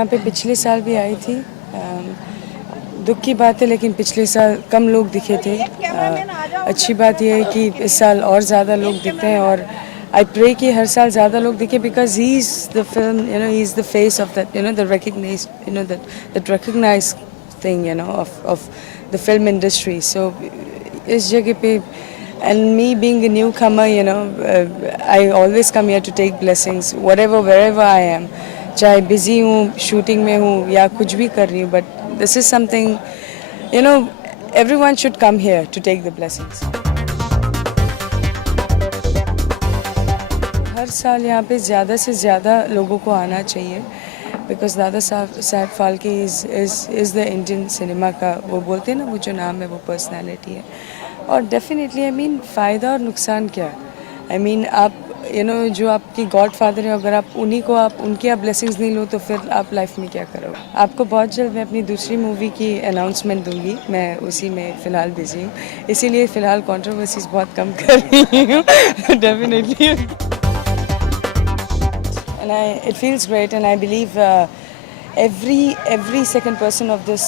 यहाँ पे पिछले साल भी आई थी। दुख की बात है लेकिन पिछले साल कम लोग दिखे थे। अच्छी बात यह है कि इस साल और ज़्यादा लोग दिखते हैं और आई प्रे कि हर साल ज़्यादा लोग दिखे because he is the film he is the face of that the recognise that recognise thing of the film industry. So इस जगह पे and me being a newcomer, I always come here to take blessings wherever I am, चाहे busy हूँ, shooting में हूँ या कुछ भी कर रही हूँ, but this is something, everyone should come here to take the blessings. हर साल यहाँ पे ज़्यादा से ज़्यादा लोगों को आना चाहिए because Dada Saheb Phalke is the Indian cinema का, वो बोलते हैं ना, वो जो नाम है वो पर्सनैलिटी है। और डेफिनेटली फ़ायदा और नुकसान क्या, आप जो आपकी गॉड फादर है, अगर आप उनकी आप ब्लेसिंग्स नहीं लो तो फिर आप लाइफ में क्या करोगे। आपको बहुत जल्द मैं अपनी दूसरी मूवी की अनाउंसमेंट दूंगी, मैं उसी में फ़िलहाल बिजी हूँ, इसीलिए फ़िलहाल कंट्रोवर्सीज बहुत कम कर रही हूँ definitely. And it feels great, and I believe every second person of this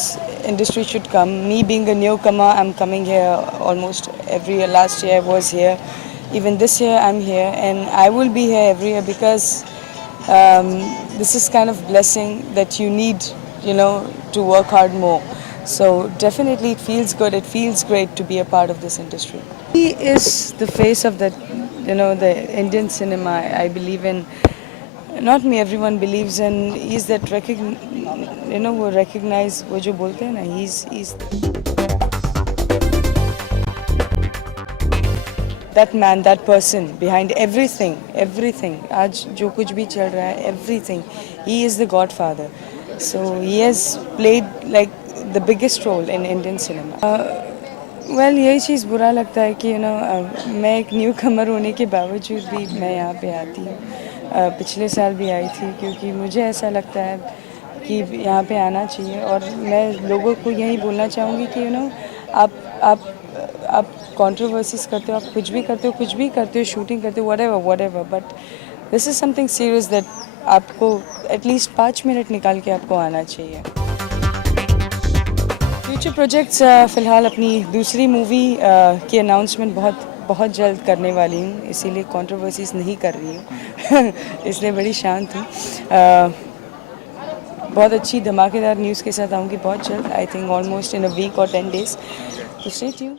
industry should come. Me being a newcomer, I'm coming here almost every year. Last year I was here, even this year I'm here, and I will be here every year because this is kind of blessing that you need, to work hard more. So definitely it feels good. It feels great to be a part of this industry. He is the face of that, the Indian cinema. I believe in. Not me, everyone believes in. He's that वो recognize, वो जो बोलते हैं ना, he's that man, that person behind everything. आज जो कुछ भी चल रहा है, everything. He is the godfather. So he has played like the biggest role in Indian cinema. Well, यही चीज़ बुरा लगता है कि मैं एक न्यू कमर होने के बावजूद भी मैं यहाँ पे आती हूँ। पिछले साल भी आई थी क्योंकि मुझे ऐसा लगता है कि यहाँ पे आना चाहिए और मैं लोगों को यही बोलना चाहूँगी कि आप कंट्रोवर्सीज करते हो, आप कुछ भी करते हो, शूटिंग करते हो, whatever, but this is something serious that आपको एटलीस्ट 5 मिनट निकाल के आपको आना चाहिए। फ्यूचर प्रोजेक्ट्स, फ़िलहाल अपनी दूसरी मूवी की अनाउंसमेंट बहुत जल्द करने वाली हूँ, इसीलिए कंट्रोवर्सीज नहीं कर रही हूँ इसलिए बड़ी शांत हूँ। बहुत अच्छी धमाकेदार न्यूज़ के साथ आऊँगी बहुत जल्द, I think almost in a week और 10 days। तो स्टे ट्यून्ड।